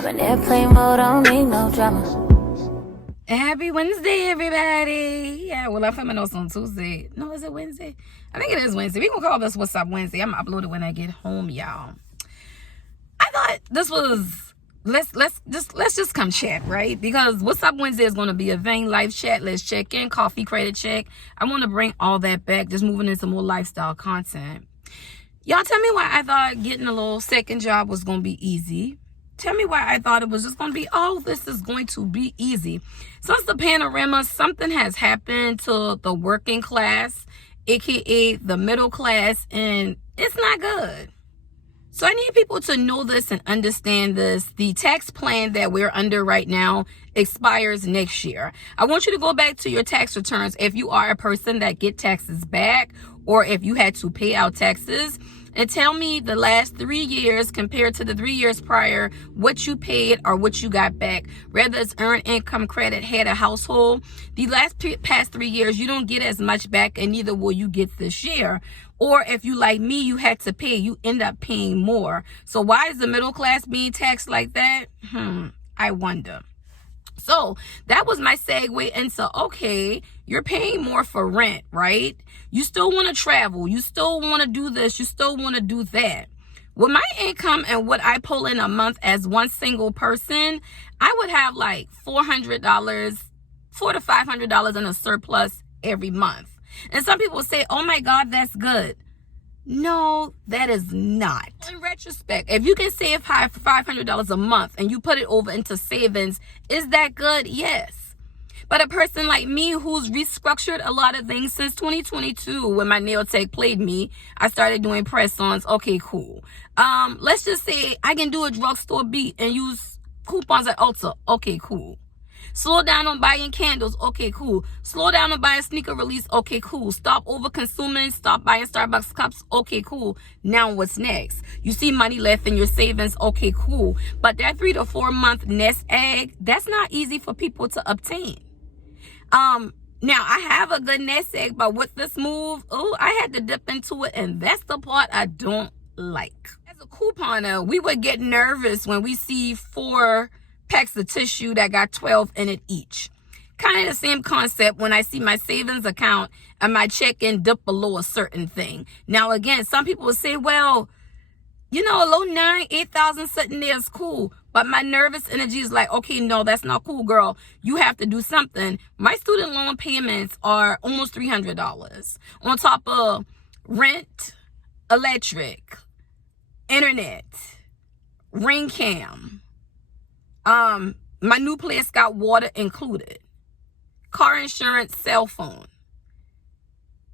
I'm in airplane mode, I don't need no drama. Happy Wednesday, everybody. Yeah, well, I'm filming this on Tuesday. No, is it Wednesday? I think it is Wednesday. We're going to call this What's Up Wednesday. I'm going to upload it when I get home, y'all. I thought this was, let's just come chat, right? Because What's Up Wednesday is going to be a vain life chat. Let's check in, coffee credit check. I want to bring all that back, just moving into more lifestyle content. Y'all tell me why I thought getting a little second job was going to be easy. Tell me why I thought it was just going to be, oh, this is going to be easy. Since the panorama, something has happened to the working class, aka the middle class, and it's not good. So I need people to know this and understand this. The tax plan that we're under right now expires next year. I want you to go back to your tax returns if you are a person that get taxes back or if you had to pay out taxes, and tell me the last 3 years compared to the 3 years prior, what you paid or what you got back. Whether it's earned income credit, head of household, the past 3 years, you don't get as much back, and neither will you get this year. Or if you, like me, you had to pay, you end up paying more. So why is the middle class being taxed like that? I wonder. So that was my segue into, okay, you're paying more for rent, right? You still want to travel. You still want to do this. You still want to do that. With my income and what I pull in a month as one single person, I would have like $400, $400 to $500 in a surplus every month. And some people say, oh my God, that's good. No, that is not. In retrospect, if you can save $500 a month and you put it over into savings, is that good? Yes. But a person like me who's restructured a lot of things since 2022, when my nail tech played me, I started doing press-ons. Okay, cool. Let's just say I can do a drugstore beat and use coupons at Ulta. Okay, cool. Slow down on buying candles. Okay, cool. Slow down on buying sneaker release. Okay, cool. Stop over consuming. Stop buying Starbucks cups. Okay, cool. Now what's next? You see money left in your savings. Okay, cool. But that 3 to 4 month nest egg, that's not easy for people to obtain. Now I have a good nest egg, but with this move, oh, I had to dip into it, and that's the part I don't like. As a couponer, we would get nervous when we see 4 packs of tissue that got 12 in it each. Kind of the same concept when I see my savings account and my check-in dip below a certain thing. Now, again, some people will say, well, you know, a low 8,000 sitting there is cool. But my nervous energy is like, okay, no, that's not cool, girl. You have to do something. My student loan payments are almost $300 on top of rent, electric, internet, ring cam. My new place got water included, car insurance, cell phone.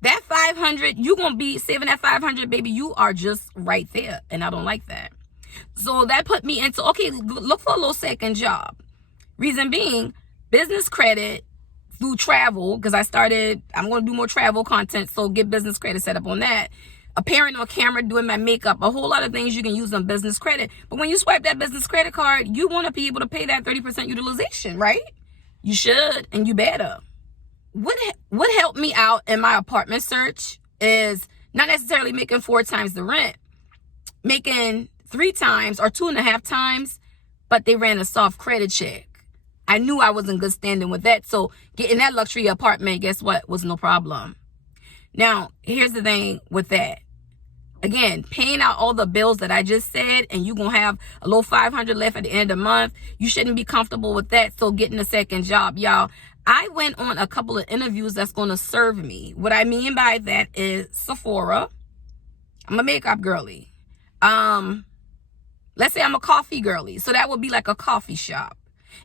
That 500, you gonna be saving that 500, baby. You are just right there, and I don't like that. So that put me into, okay, look for a little second job. Reason being, business credit through travel, because I'm going to do more travel content, so get business credit set up on that. Appearing on camera, doing my makeup, a whole lot of things you can use on business credit. But when you swipe that business credit card, you want to be able to pay that 30% utilization, right? You should, and you better. What helped me out in my apartment search is not necessarily making 4 times the rent, making 3 times or 2.5 times, but they ran a soft credit check. I knew I was in good standing with that. So getting that luxury apartment, guess what, was no problem. Now, here's the thing with that. Again, paying out all the bills that I just said, and you're going to have a little $500 left at the end of the month. You shouldn't be comfortable with that. So getting a second job, y'all. I went on a couple of interviews that's going to serve me. What I mean by that is Sephora. I'm a makeup girly. Let's say I'm a coffee girly. So that would be like a coffee shop.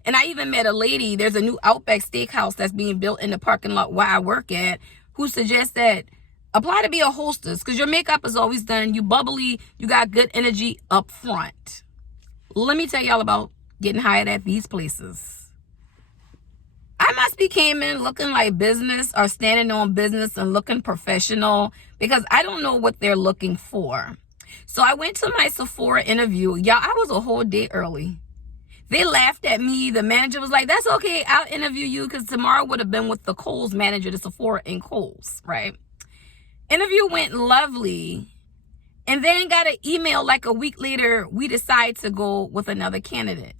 And I even met a lady, there's a new Outback Steakhouse that's being built in the parking lot where I work at, who suggests that apply to be a hostess because your makeup is always done. You bubbly, you got good energy up front. Let me tell y'all about getting hired at these places. I must be came in looking like business or standing on business and looking professional because I don't know what they're looking for. So I went to my Sephora interview. Y'all, I was a whole day early. They laughed at me. The manager was like, that's okay. I'll interview you because tomorrow would have been with the Kohl's manager, the Sephora in Kohl's, right? Interview went lovely. And then got an email like a week later, we decided to go with another candidate.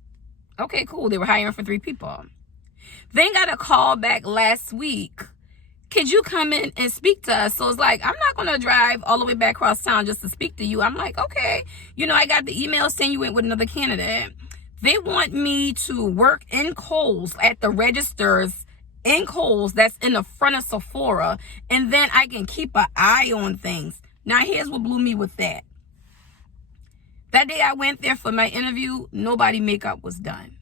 Okay, cool. They were hiring for 3 people. Then got a call back last week. Could you come in and speak to us? So it's like, I'm not going to drive all the way back across town just to speak to you. I'm like, okay. You know, I got the email saying you went with another candidate. They want me to work in Kohl's at the registers in Kohl's that's in the front of Sephora. And then I can keep an eye on things. Now, here's what blew me with that. That day I went there for my interview, nobody makeup was done.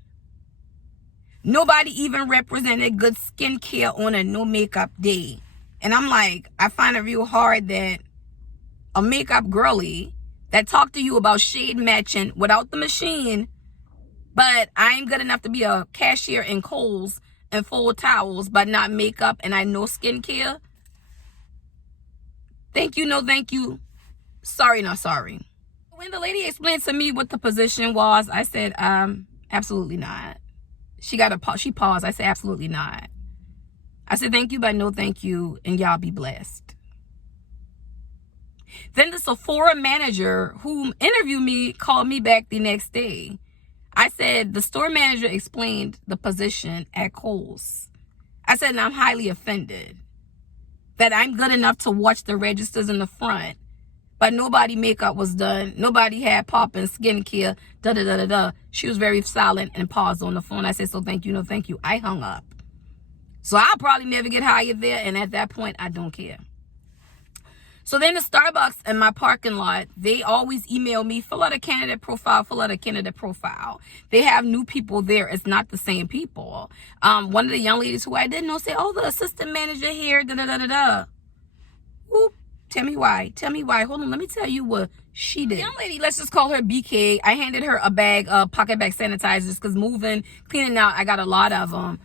Nobody even represented good skincare on a no makeup day. And I'm like, I find it real hard that a makeup girly that talked to you about shade matching without the machine, but I ain't good enough to be a cashier in Kohl's and fold towels, but not makeup and I know skincare. Thank you, no thank you. Sorry, not sorry. When the lady explained to me what the position was, I said, absolutely not. She paused. I said, absolutely not. I said, thank you, but no thank you, and y'all be blessed. Then the Sephora manager who interviewed me called me back the next day. I said, the store manager explained the position at Kohl's. I said, and I'm highly offended that I'm good enough to watch the registers in the front, but nobody makeup was done. Nobody had popping skincare, da-da-da-da-da. She was very silent and paused on the phone. I said, so thank you, no thank you. I hung up. So I'll probably never get hired there, and at that point, I don't care. So then the Starbucks in my parking lot, they always email me, fill out a candidate profile, fill out a candidate profile. They have new people there. It's not the same people. One of the young ladies who I didn't know said, oh, the assistant manager here, da-da-da-da-da. Whoop. Tell me why. Tell me why. Hold on. Let me tell you what she did. The young lady, let's just call her BK. I handed her a bag of pocket bag sanitizers because moving, cleaning out, I got a lot of them.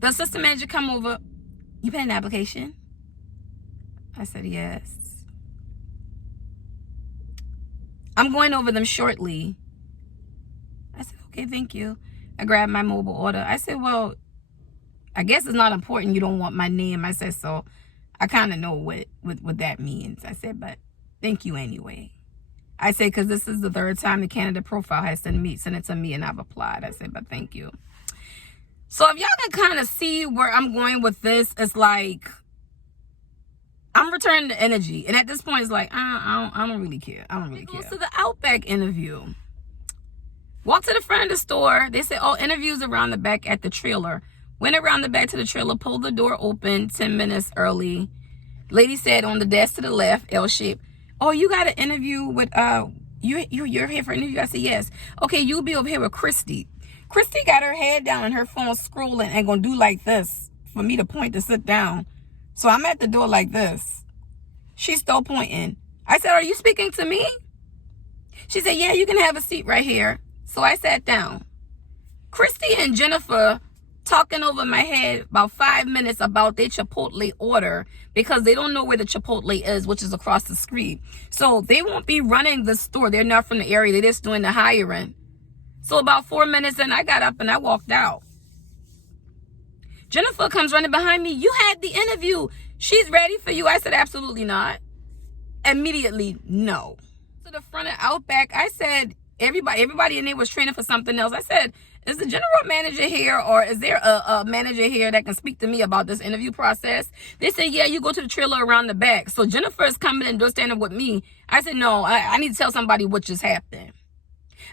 The assistant manager come over. You put an application? I said, yes. I'm going over them shortly. I said, okay, thank you. I grabbed my mobile order. I said, well, I guess it's not important. You don't want my name. I said, so I kind of know what that means. I said, but thank you anyway. I said, because this is the 3rd time the candidate profile has sent it to me and I've applied. I said, but thank you. So if y'all can kind of see where I'm going with this, it's like, I'm returning the energy. And at this point, it's like, I don't really care. I don't really care. So the Outback interview. Walked to the front of the store. They said, oh, interviews around the back at the trailer. Went around the back to the trailer, pulled the door open 10 minutes early. Lady said on the desk to the left, L-shape, oh, you got an interview with, you're here for an interview? I said, yes. Okay, you'll be over here with Christy. Christy got her head down and her phone scrolling and gonna do like this for me to point to sit down. So I'm at the door like this. She's still pointing. I said, are you speaking to me? She said, yeah, you can have a seat right here. So I sat down. Christy and Jennifer talking over my head about 5 minutes about their Chipotle order because they don't know where the Chipotle is, which is across the street. So they won't be running the store. They're not from the area. They're just doing the hiring. So about 4 minutes in, I got up and I walked out. Jennifer comes running behind me. You had the interview. She's ready for you. I said, absolutely not. Immediately, no. To the front of Outback, I said, everybody in there was training for something else. I said, is the general manager here or is there a manager here that can speak to me about this interview process? They said, yeah, you go to the trailer around the back. So Jennifer is coming and standing with me. I said, no, I need to tell somebody what just happened.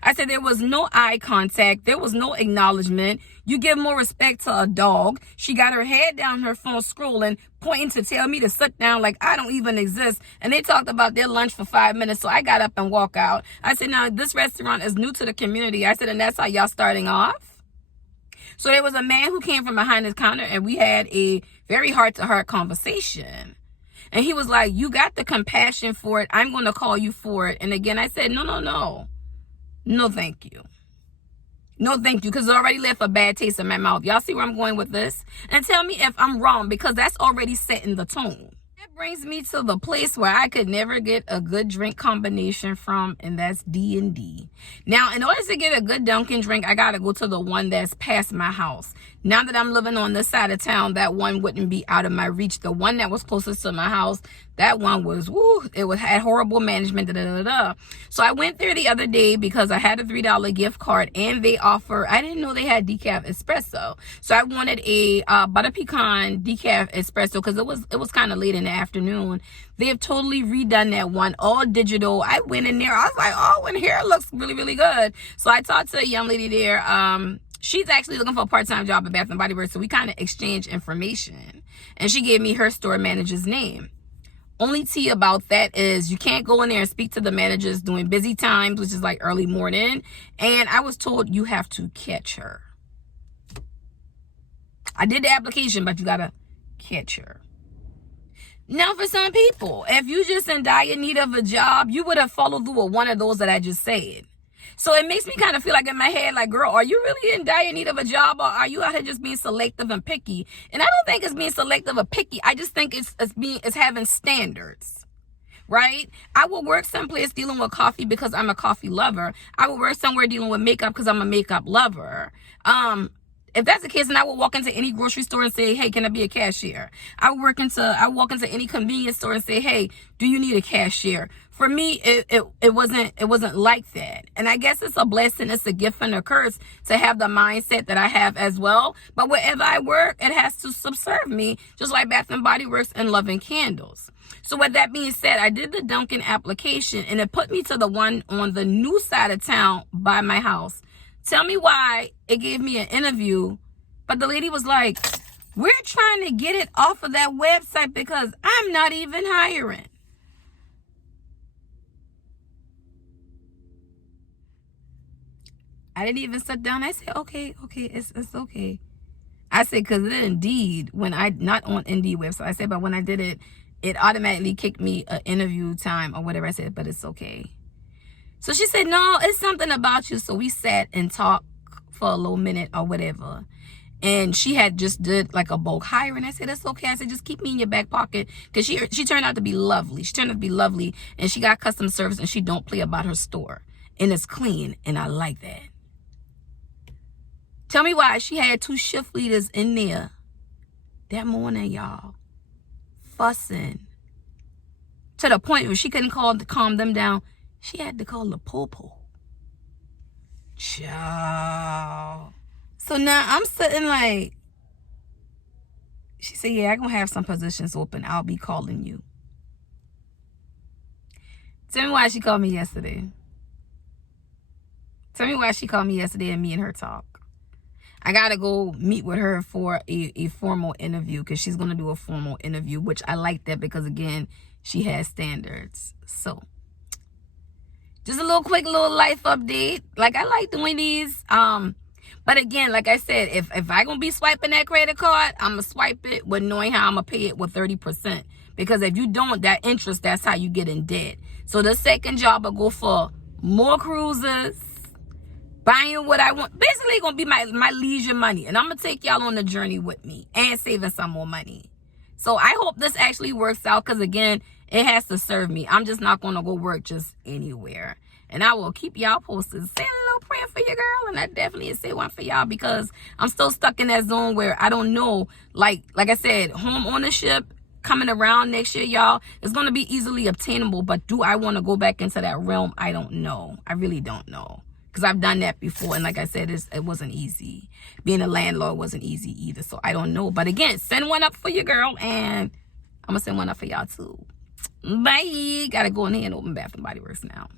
I said, there was no eye contact. There was no acknowledgement. You give more respect to a dog. She got her head down her phone scrolling, pointing to tell me to sit down like I don't even exist. And they talked about their lunch for 5 minutes. So I got up and walked out. I said, now this restaurant is new to the community. I said, and that's how y'all starting off? So there was a man who came from behind his counter and we had a very heart-to-heart conversation. And he was like, you got the compassion for it. I'm going to call you for it. And again, I said, no. No, thank you. No, thank you, because it already left a bad taste in my mouth. Y'all see where I'm going with this? And tell me if I'm wrong, because that's already setting the tone. That brings me to the place where I could never get a good drink combination from, and that's D&D. Now, in order to get a good Dunkin' drink, I gotta go to the one that's past my house. Now that I'm living on this side of town, that one wouldn't be out of my reach. The one that was closest to my house, that one was, had horrible management, So I went there the other day because I had a $3 gift card, and they offer, I didn't know they had decaf espresso. So I wanted a butter pecan decaf espresso because it was kind of late in the afternoon. They have totally redone that one, all digital. I went in there, I was like, oh, and here it looks really, really good. So I talked to a young lady there. She's actually looking for a part-time job at Bath & Body Works, so we kind of exchanged information. And she gave me her store manager's name. Only tea about that is you can't go in there and speak to the managers during busy times, which is like early morning. And I was told you have to catch her. I did the application, but you got to catch her. Now, for some people, if you just in dire need of a job, you would have followed through with one of those that I just said. So it makes me kind of feel like in my head, like, girl, are you really in dire need of a job, or are you out here just being selective and picky? And I don't think it's being selective or picky. I just think it's having standards, right? I will work someplace dealing with coffee because I'm a coffee lover. I will work somewhere dealing with makeup because I'm a makeup lover. If that's the case, then I would walk into any grocery store and say, hey, can I be a cashier? I walk into any convenience store and say, hey, do you need a cashier? For me, it wasn't like that. And I guess it's a blessing, it's a gift and a curse to have the mindset that I have as well. But wherever I work, it has to subserve me, just like Bath & Body Works and Loving Candles. So with that being said, I did the Dunkin' application, and it put me to the one on the new side of town by my house. Tell me why it gave me an interview, but the lady was like, we're trying to get it off of that website because I'm not even hiring. I didn't even sit down. I said, okay, it's okay. I said, because it Indeed, not on Indeed website, I said, but when I did it, it automatically kicked me an interview time or whatever. I said, but it's okay. So she said, no, it's something about you. So we sat and talked for a little minute or whatever. And she had just did like a bulk hire. And I said, it's okay. I said, just keep me in your back pocket. Because she turned out to be lovely. She turned out to be lovely. And she got customer service, and she don't play about her store. And it's clean. And I like that. Tell me why she had 2 shift leaders in there that morning, y'all, fussing. To the point where she couldn't call to calm them down. She had to call the po-po. Ciao. So now I'm sitting like, she said, yeah, I'm going to have some positions open. I'll be calling you. Tell me why she called me yesterday. Tell me why she called me yesterday and me and her talk. I got to go meet with her for a formal interview, because she's going to do a formal interview, which I like that because, again, she has standards. So just a quick life update. Like, I like doing these. But again, like I said, if I gonna be swiping that credit card, I'm gonna swipe it with knowing how I'm gonna pay it with 30%. Because if you don't, that interest, that's how you get in debt. So the second job will go for more cruises, buying what I want. Basically, gonna be my leisure money, and I'm gonna take y'all on the journey with me and saving some more money. So I hope this actually works out, because again, it has to serve me. I'm just not going to go work just anywhere. And I will keep y'all posted. Say a little prayer for your girl. And I definitely say one for y'all, because I'm still stuck in that zone where I don't know. Like I said, home ownership coming around next year, y'all. It's going to be easily obtainable. But do I want to go back into that realm? I don't know. I really don't know. Because I've done that before. And like I said, it wasn't easy. Being a landlord wasn't easy either. So I don't know. But again, send one up for your girl. And I'm going to send one up for y'all too. Bye. Got to go in here and open Bath & Body Works now.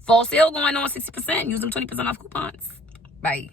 Fall sale going on 60%. Use them 20% off coupons. Bye.